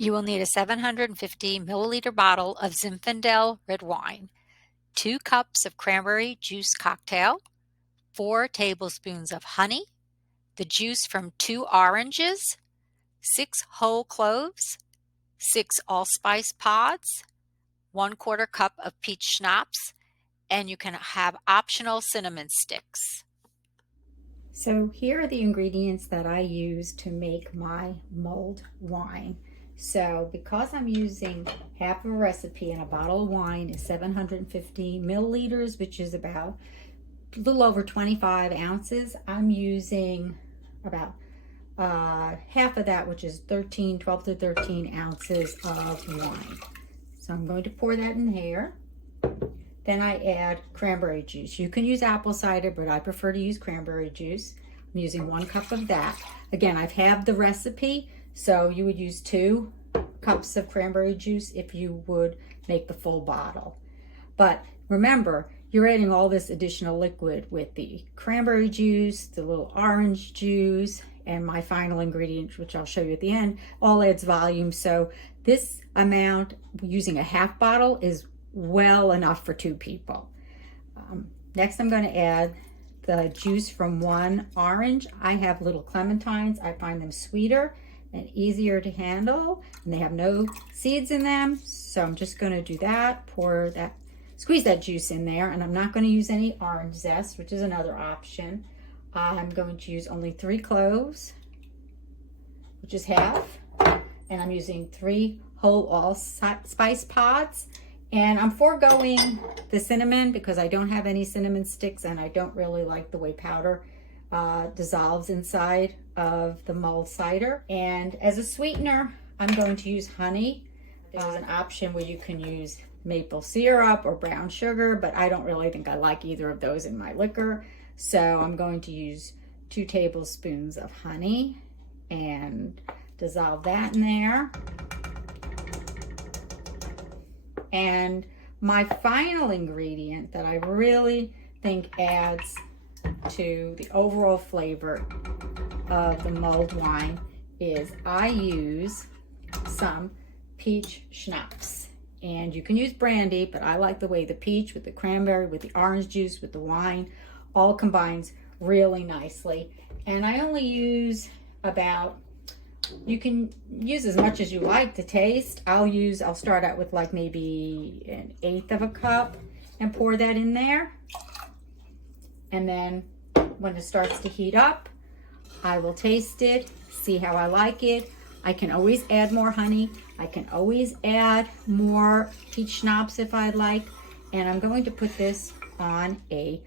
You will need a 750 milliliter bottle of Zinfandel red wine, 2 cups of cranberry juice cocktail, 4 tablespoons of honey, the juice from 2 oranges, 6 whole cloves, 6 allspice pods, 1/4 cup of peach schnapps, and you can have optional cinnamon sticks. So here are the ingredients that I use to make my mulled wine. So because I'm using half of a recipe and a bottle of wine is 750 milliliters, which is about a little over 25 ounces, I'm using about half of that, which is 12 to 13 ounces of wine. So I'm going to pour that in here. Then I add cranberry juice. You can use apple cider, but I prefer to use cranberry juice. I'm using 1 cup of that. Again, I've halved the recipe, so you would use 2 cups of cranberry juice if you would make the full bottle. But remember, you're adding all this additional liquid with the cranberry juice, the little orange juice, and my final ingredient, which I'll show you at the end, all adds volume. So this amount, using a half bottle, is well enough for 2 people. Next, I'm going to add the juice from 1 orange. I have little clementines. I find them sweeter and easier to handle, and they have no seeds in them. So I'm just going to do that, squeeze that juice in there, and I'm not going to use any orange zest, which is another option. I'm going to use only 3 cloves, which is half, and I'm using 3 whole allspice pods. And I'm foregoing the cinnamon because I don't have any cinnamon sticks, and I don't really like the way powder dissolves inside of the mulled cider. And as a sweetener, I'm going to use honey. There's an option where you can use maple syrup or brown sugar, but I don't really think I like either of those in my liquor. So I'm going to use 2 tablespoons of honey and dissolve that in there. And my final ingredient that I really think adds to the overall flavor of the mulled wine is I use some peach schnapps. And you can use brandy, but I like the way the peach with the cranberry, with the orange juice, with the wine, all combines really nicely. And I only use about, you can use as much as you like to taste. I'll start out with like maybe 1/8 of a cup and pour that in there. And then when it starts to heat up, I will taste it, see how I like it. I can always add more honey. I can always add more peach schnapps if I like. And I'm going to put this on a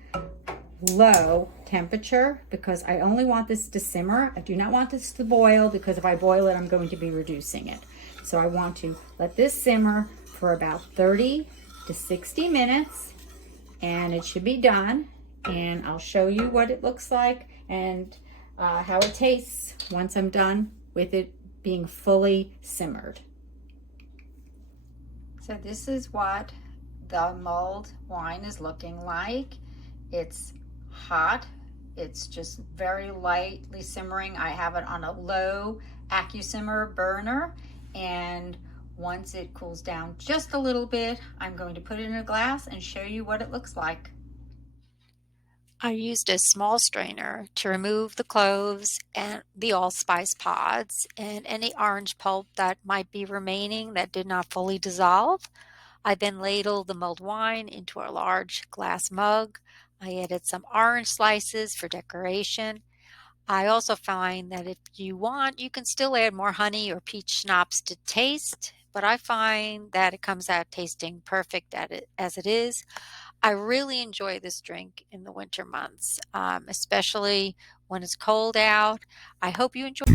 low temperature because I only want this to simmer. I do not want this to boil because if I boil it, I'm going to be reducing it. So I want to let this simmer for about 30 to 60 minutes, and it should be done. And I'll show you what it looks like and how it tastes once I'm done with it being fully simmered. So this is what the mulled wine is looking like. It's hot. It's just very lightly simmering. I have it on a low AccuSimmer burner, and once it cools down just a little bit, I'm going to put it in a glass and show you what it looks like. I used a small strainer to remove the cloves and the allspice pods and any orange pulp that might be remaining that did not fully dissolve. I then ladled the mulled wine into a large glass mug. I added some orange slices for decoration. I also find that if you want, you can still add more honey or peach schnapps to taste, but I find that it comes out tasting perfect as it is. I really enjoy this drink in the winter months, especially when it's cold out. I hope you enjoy.